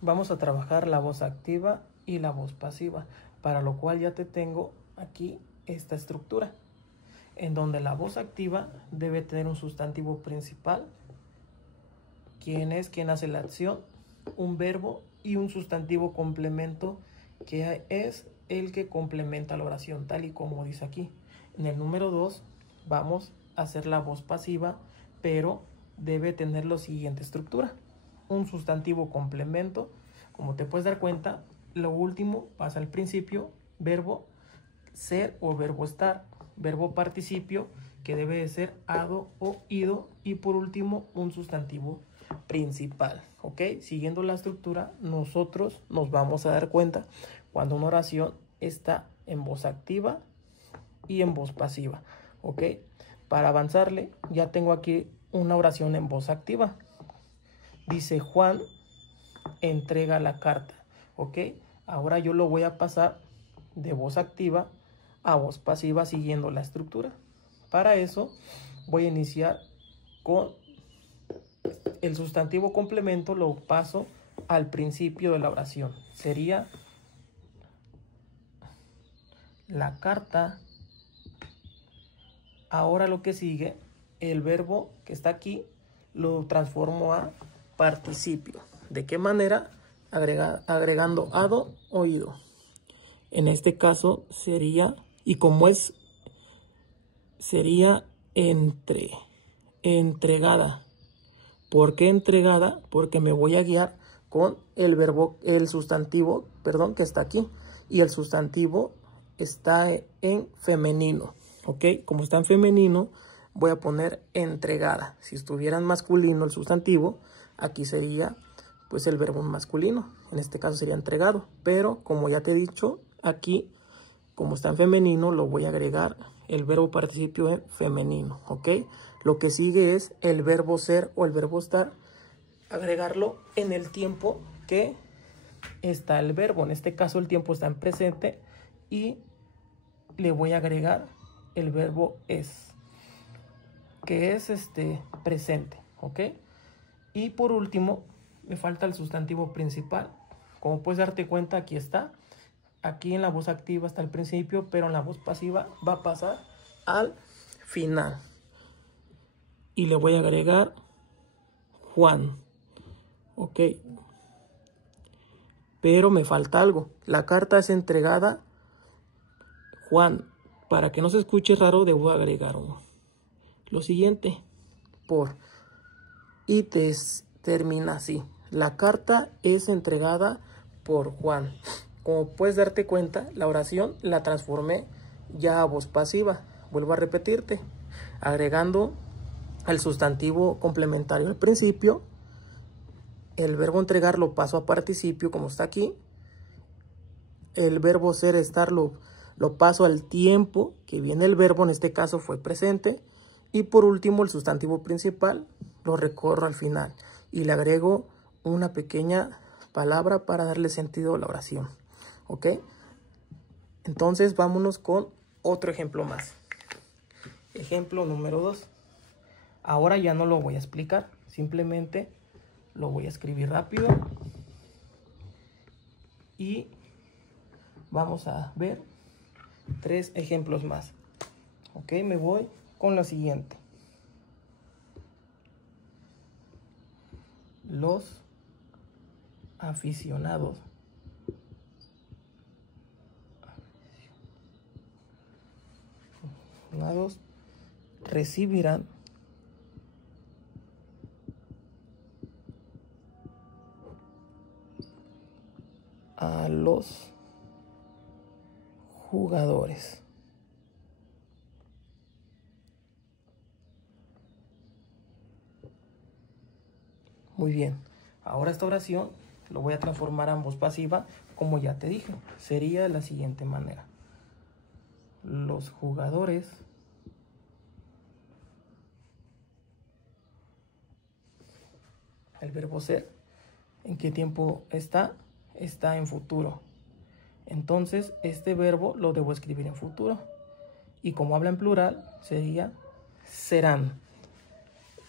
vamos a trabajar la voz activa y la voz pasiva, para lo cual ya te tengo aquí esta estructura, en donde la voz activa debe tener un sustantivo principal, quien hace la acción, un verbo y un sustantivo complemento, que es el que complementa la oración, tal y como dice aquí. En el número 2 vamos a hacer la voz pasiva, pero debe tener la siguiente estructura: un sustantivo complemento. Como te puedes dar cuenta, lo último pasa al principio, verbo ser o verbo estar, verbo participio, que debe de ser hado o ido, y por último un sustantivo principal. ¿Ok? Siguiendo la estructura, nosotros nos vamos a dar cuenta cuando una oración está en voz activa y en voz pasiva. ¿Ok? Para avanzarle, ya tengo aquí una oración en voz activa. Dice: Juan entrega la carta. ¿Ok? Ahora yo lo voy a pasar de voz activa a voz pasiva siguiendo la estructura. Para eso voy a iniciar con el sustantivo complemento, lo paso al principio de la oración. Sería: la carta. Ahora lo que sigue, el verbo que está aquí lo transformo a participio. ¿De qué manera? Agregando hado o ido. En este caso sería, y como es, sería entregada. ¿Por qué entregada? Porque me voy a guiar con el verbo, el sustantivo, perdón, que está aquí. Y el sustantivo está en femenino. ¿Ok? Como está en femenino, voy a poner entregada. Si estuviera en masculino el sustantivo, aquí sería pues el verbo masculino. En este caso sería entregado. Pero como ya te he dicho, aquí, como está en femenino, lo voy a agregar el verbo participio en femenino. ¿Ok? Lo que sigue es el verbo ser o el verbo estar, agregarlo en el tiempo que está el verbo. En este caso el tiempo está en presente y le voy a agregar el verbo es, que es presente. ¿Ok? Y por último me falta el sustantivo principal. Como puedes darte cuenta, aquí está. Aquí en la voz activa está al principio, pero en la voz pasiva va a pasar al final. Y le voy a agregar Juan. Ok. Pero me falta algo. La carta es entregada Juan. Para que no se escuche raro, debo agregar lo siguiente. Por. Y termina así: la carta es entregada por Juan. Como puedes darte cuenta, la oración la transformé ya a voz pasiva. Vuelvo a repetirte, agregando el sustantivo complementario al principio. El verbo entregar lo paso a participio, como está aquí. El verbo ser, estar, lo paso al tiempo que viene el verbo, en este caso fue presente. Y por último, el sustantivo principal lo recorro al final y le agrego una pequeña palabra para darle sentido a la oración. ¿Ok? Entonces vámonos con otro ejemplo más. Ejemplo número 2. Ahora ya no lo voy a explicar, simplemente lo voy a escribir rápido y vamos a ver 3 ejemplos más. Ok, me voy con la siguiente. Los aficionados recibirán a los jugadores. Muy bien. Ahora esta oración lo voy a transformar en voz pasiva, como ya te dije. Sería de la siguiente manera: los jugadores el verbo ser, ¿en qué tiempo está? Está en futuro. Entonces este verbo lo debo escribir en futuro. Y como habla en plural, sería serán.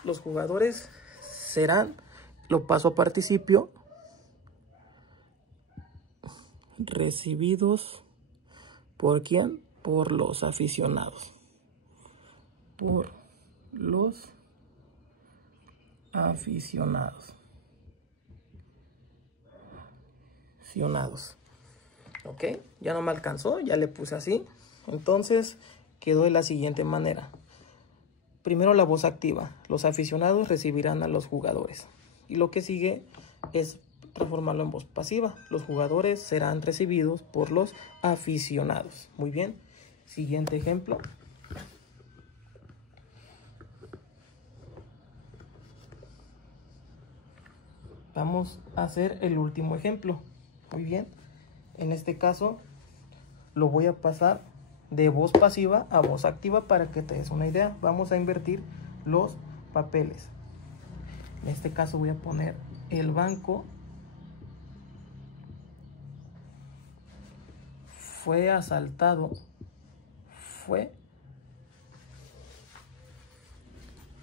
Los jugadores serán, lo paso a participio recibidos ¿por quién? Por los aficionados. Por los aficionados. Ok, ya no me alcanzó, ya le puse así. Entonces quedó de la siguiente manera. Primero la voz activa. Los aficionados recibirán a los jugadores. Y lo que sigue es transformarlo en voz pasiva. Los jugadores serán recibidos por los aficionados. Muy bien. Siguiente ejemplo. Vamos a hacer el último ejemplo. Muy bien. En este caso lo voy a pasar de voz pasiva a voz activa para que te des una idea. Vamos a invertir los papeles. En este caso voy a poner el banco fue asaltado.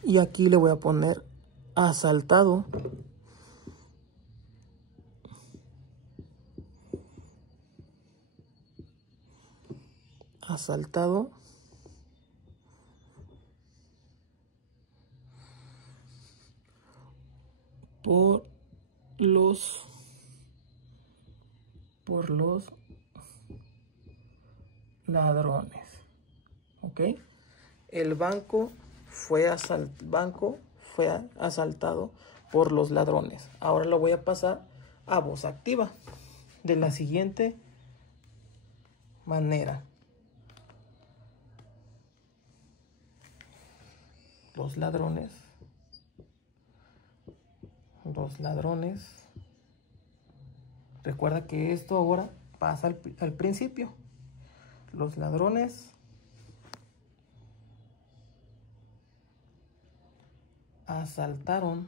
Y aquí le voy a poner asaltado. Asaltado por los ladrones. ¿Ok? El banco fue asaltado por los ladrones. Ahora lo voy a pasar a voz activa de la siguiente manera. Los ladrones. Recuerda que esto ahora pasa al principio. Los ladrones asaltaron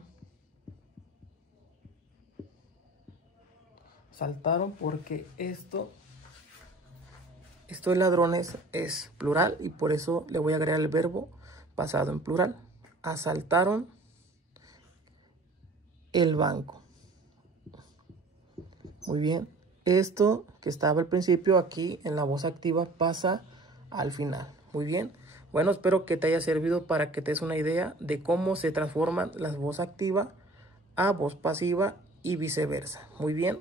porque esto de ladrones es plural y por eso le voy a agregar el verbo pasado en plural. Asaltaron el banco. Muy bien. Esto que estaba al principio aquí en la voz activa pasa al final. Muy bien. Bueno, espero que te haya servido para que te des una idea de cómo se transforman las voz activa a voz pasiva y viceversa. Muy bien.